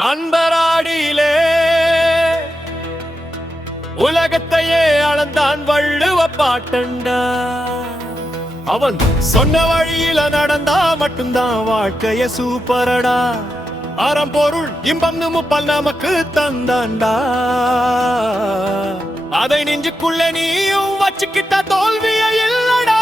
கண்பராடியிலே உலகத்தையே அளந்தான் வள்ளுவ பாட்டண்டா. அவன் சொன்ன வழியில நடந்தா மட்டும்தான் வாழ்க்கைய சூப்பரடா. அறம் பொருள் இன்பம் முப்பல் நமக்கு தந்தாண்டா. அதை நெஞ்சுக்குள்ள நீயும் வச்சுக்கிட்ட தோல்விய இல்லடா.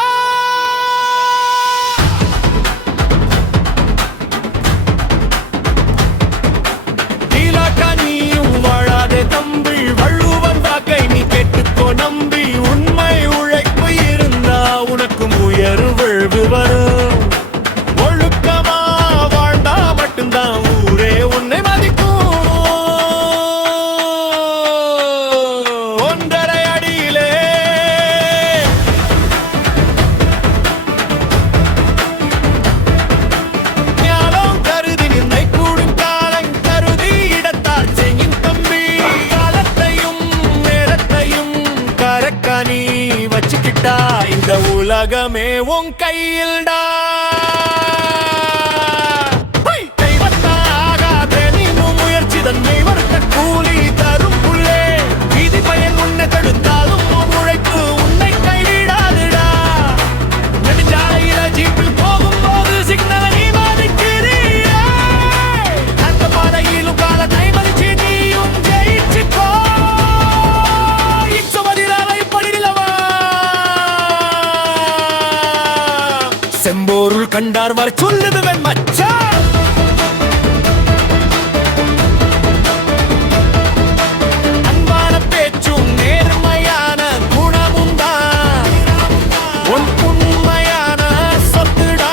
நீயும் வாழாதே தம்பி, வள்ளுவன் வாக்கை நீ கேட்டுக்கோ நம்பி. உண்மை உழைப்பு இருந்தா உனக்கும் உயர்வு வரும். ஒழுக்கமா வாழ்ந்தா மட்டும்தான் ஊரே உன்னை மதிக்கும். ஒன்றரை அடியிலே ஞானம் கருதி நின்னை கூடும் காலம் கருதி இடத்தால் செய்யும் தம்பி. காலத்தையும் நேரத்தையும் கரக்க நீ வச்சுக்கிட்டா இந்த உலகமே உன் கையில்டா. செம்போருள் கண்டார் வர சொல்லுதுவன் மச்சான். அன்பான பேச்சும் நேர்மையான குணமும் தான் உன் உண்மையான சொத்துடா.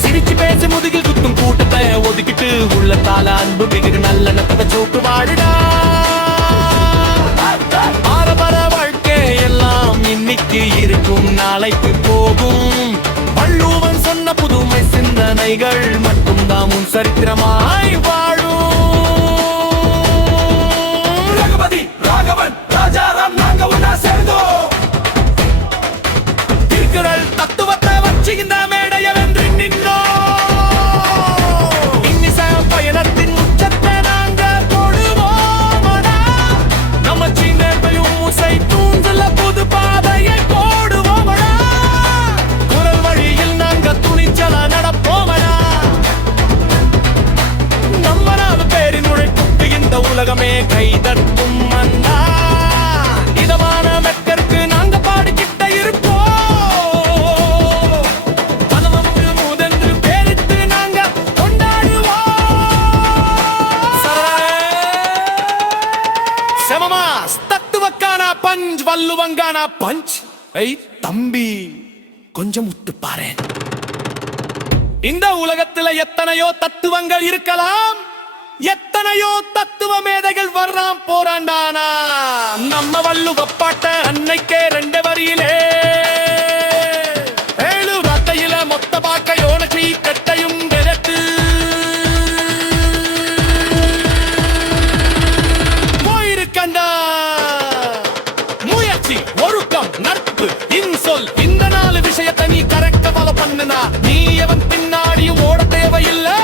சிரிச்சு பேசி முதுகில் குத்தும் கூட்டத்தை ஒதுக்கிட்டு உள்ளத்தால அன்பு மிகு நல்ல நட்டத்தை சோக்கு வாடுடா. இன்னைக்கு இருக்கும் நாளைக்கு போகும். வள்ளுவன் சொன்ன புதுமை சிந்தனைகள் மட்டும்தான் உன் சரித்திரமாய் வாழும். ரகுபதி ராகவன் ராஜாராம் நாங்க ஒன்னா சேர்ந்தோம். திருக்குறள் தத்துவத்தை வச்சு இந்த மேடைய வென்று நின்றோம். இன்னிசை பயணத்தின் உச்சத்தை நாங்க போடுவோம். நம்ம சின்னத்தையும் முசை தூண்டுல புது பாதையை போடுவோமடா. குரல் வழியில் நாங்க துணிச்சலா நடப்போமடா. நம்ம 4 பேரின் உழைப்புக்கு இந்த உலகமே கைதட்டும் அண்ணா. இதமான மெக்கருக்கு நாங்க பாடிக்கிட்ட இருப்போம். பலவந்து முதன்று பேரிட்டு நாங்க கொண்டாடுவோம். செமமா தத்துவக்கான பஞ்ச் வள்ளுவங்கான பஞ்ச். ஐய் தம்பி, கொஞ்சம் உத்து பாரு. இந்த உலகத்துல எத்தனையோ தத்துவங்கள் இருக்கலாம், எத்தனையோ தத்துவ மேதைகள் வர்றான் போறாண்டானா. நம்ம வள்ளுவ பாட்ட அன்னைக்கே 2 வரியிலே 7 வார்த்தையில மொத்த பாக்க யோனி கட்டையும் விரட்டு போயிருக்கண்டா. முயற்சி, ஒழுக்கம், நட்பு, இன்சொல், இந்த 4 விஷயத்தை நீ கரெக்டா ஃபாலோ பண்ணுனா நீ எவன் பின்னாடியும் ஓட தேவையில்லை.